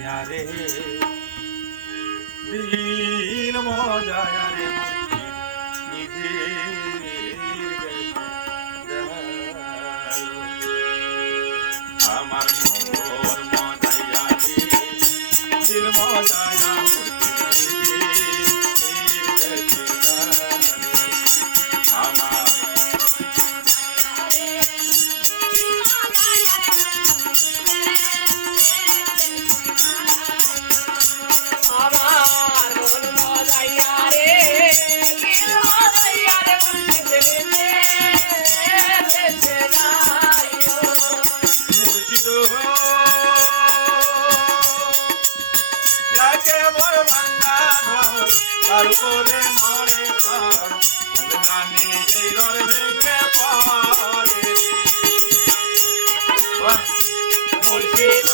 মজায়া রে দিল মজায়া রে আমার মোর মজায়া রে দিল মজায়া তারপরে মরে ঘর জানি এই ঘর ভেঙে পড়ে মুর্শিদ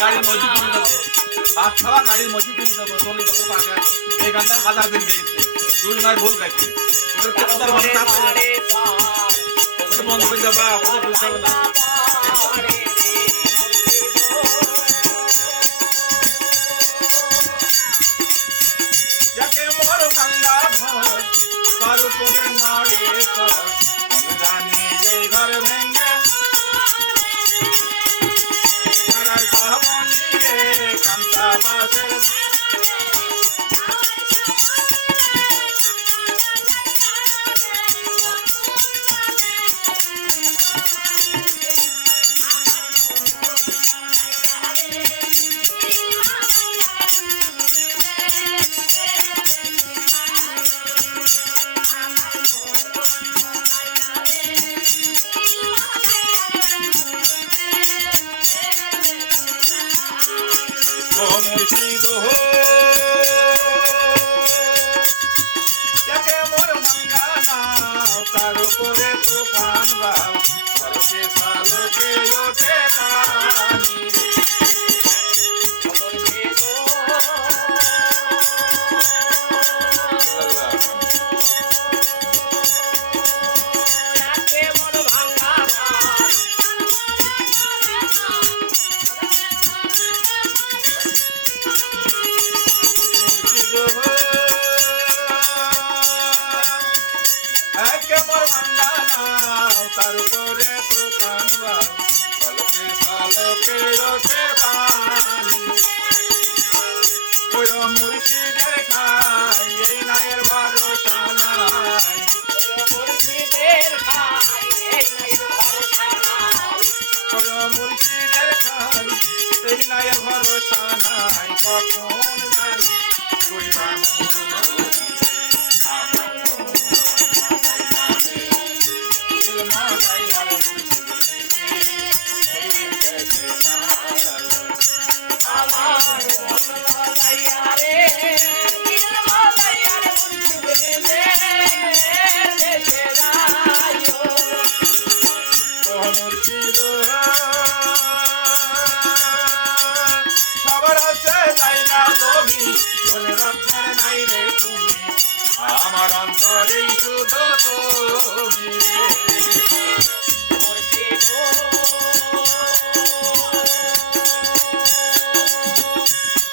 গাড়ির মজুদ করে দেবো ভাত খাওয়া গাড়ির মজুদ করে দেবো 40 বছর আগে এই গানটা বাজার দিন গেছে দুই নয় ভুল গাইছি বন্ধ করে দেবা বুঝতে হবে না যাকে মোর গঙ্গা ভর তার উপরে নাড়ে জানি এই ঘর ভেঙে কান্তা বাসের মুর্শিদ যাকে মোর মঙ্গানা তার উপরে তুফান বাও সালকে সালকে ওঠে পানি তার উপরে তুফান বাও সালকে সালকে ওঠে পানি ওই মুর্শিদের খাই এই নায়ের ভরসা নাই মুর্শিদের খাই এই নায়ের ভরসা নাই ওই মুর্শিদের খাই এই নায়ের ভরসা নাই কখন জানি কই সবার আছে জায়গা তুমি বলে রক্ষার নাই রে তুমি আমার অন্তরে শুধু তুমি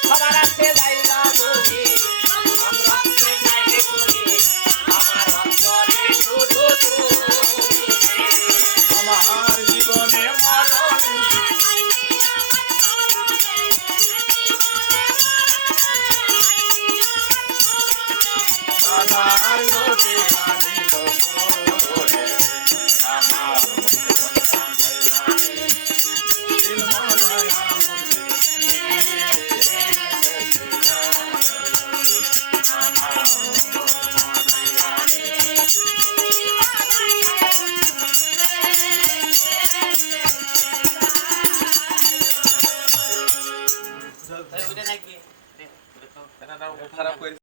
সবার আছে জায়গা তুমি আমার অন্তরে শুধু তুমি আমার জীবনে মরণে আধার লোকে আদিল করে আমার দিল মলায়া মুর্শিদ রান্নাটাও খারাপ করেছে